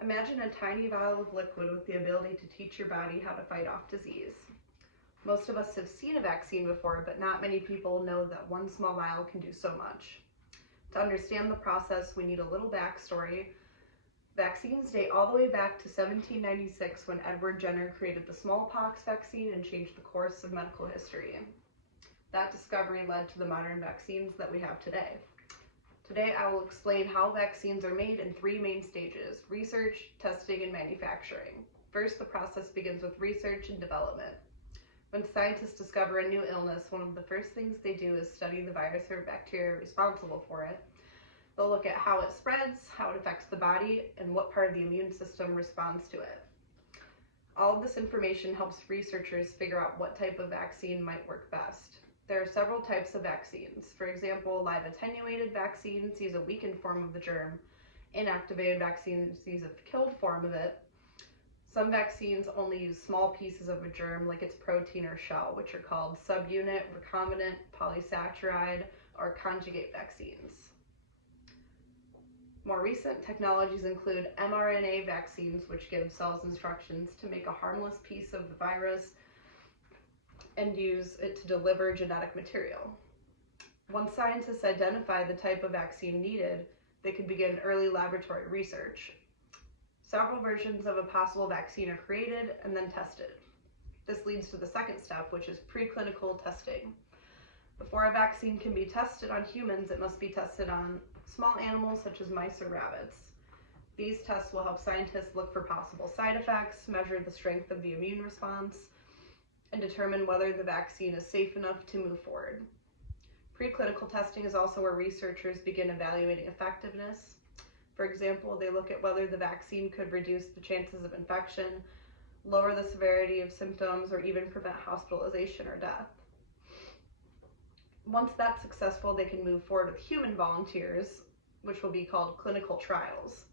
Imagine a tiny vial of liquid with the ability to teach your body how to fight off disease. Most of us have seen a vaccine before, but not many people know that one small vial can do so much. To understand the process, we need a little backstory. Vaccines date all the way back to 1796 when Edward Jenner created the smallpox vaccine and changed the course of medical history. That discovery led to the modern vaccines that we have today. Today I will explain how vaccines are made in three main stages: research, testing, and manufacturing. First, the process begins with research and development. When scientists discover a new illness, one of the first things they do is study the virus or bacteria responsible for it. They'll look at how it spreads, how it affects the body, and what part of the immune system responds to it. All of this information helps researchers figure out what type of vaccine might work best. There are several types of vaccines. For example, live attenuated vaccines use a weakened form of the germ. Inactivated vaccines use a killed form of it. Some vaccines only use small pieces of a germ, like its protein or shell, which are called subunit, recombinant, polysaccharide, or conjugate vaccines. More recent technologies include mRNA vaccines, which give cells instructions to make a harmless piece of the virus and use it to deliver genetic material. Once scientists identify the type of vaccine needed, they can begin early laboratory research. Several versions of a possible vaccine are created and then tested. This leads to the second step, which is preclinical testing. Before a vaccine can be tested on humans, it must be tested on small animals such as mice or rabbits. These tests will help scientists look for possible side effects, measure the strength of the immune response, and determine whether the vaccine is safe enough to move forward. Preclinical testing is also where researchers begin evaluating effectiveness. For example, they look at whether the vaccine could reduce the chances of infection, lower the severity of symptoms, or even prevent hospitalization or death. Once that's successful, they can move forward with human volunteers, which will be called clinical trials.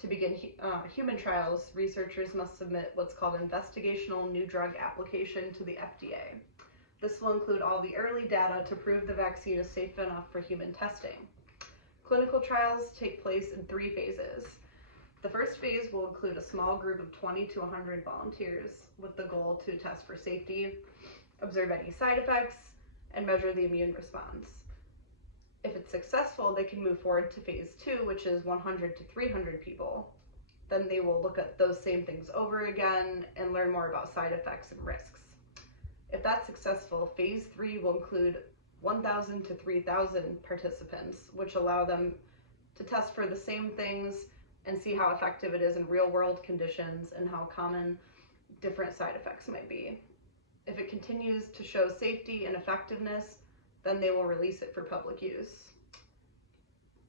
To begin human trials, researchers must submit what's called investigational new drug application to the FDA. This will include all the early data to prove the vaccine is safe enough for human testing. Clinical trials take place in three phases. The first phase will include a small group of 20 to 100 volunteers with the goal to test for safety, observe any side effects, and measure the immune response. If it's successful, they can move forward to phase 2, which is 100 to 300 people. Then they will look at those same things over again and learn more about side effects and risks. If that's successful, phase 3 will include 1,000 to 3,000 participants, which allow them to test for the same things and see how effective it is in real-world conditions and how common different side effects might be. If it continues to show safety and effectiveness, then they will release it for public use.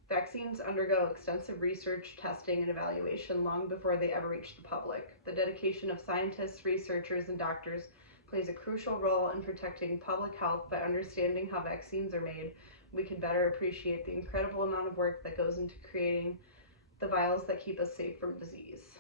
Vaccines undergo extensive research, testing, and evaluation long before they ever reach the public. The dedication of scientists, researchers, and doctors plays a crucial role in protecting public health. By understanding how vaccines are made, we can better appreciate the incredible amount of work that goes into creating the vials that keep us safe from disease.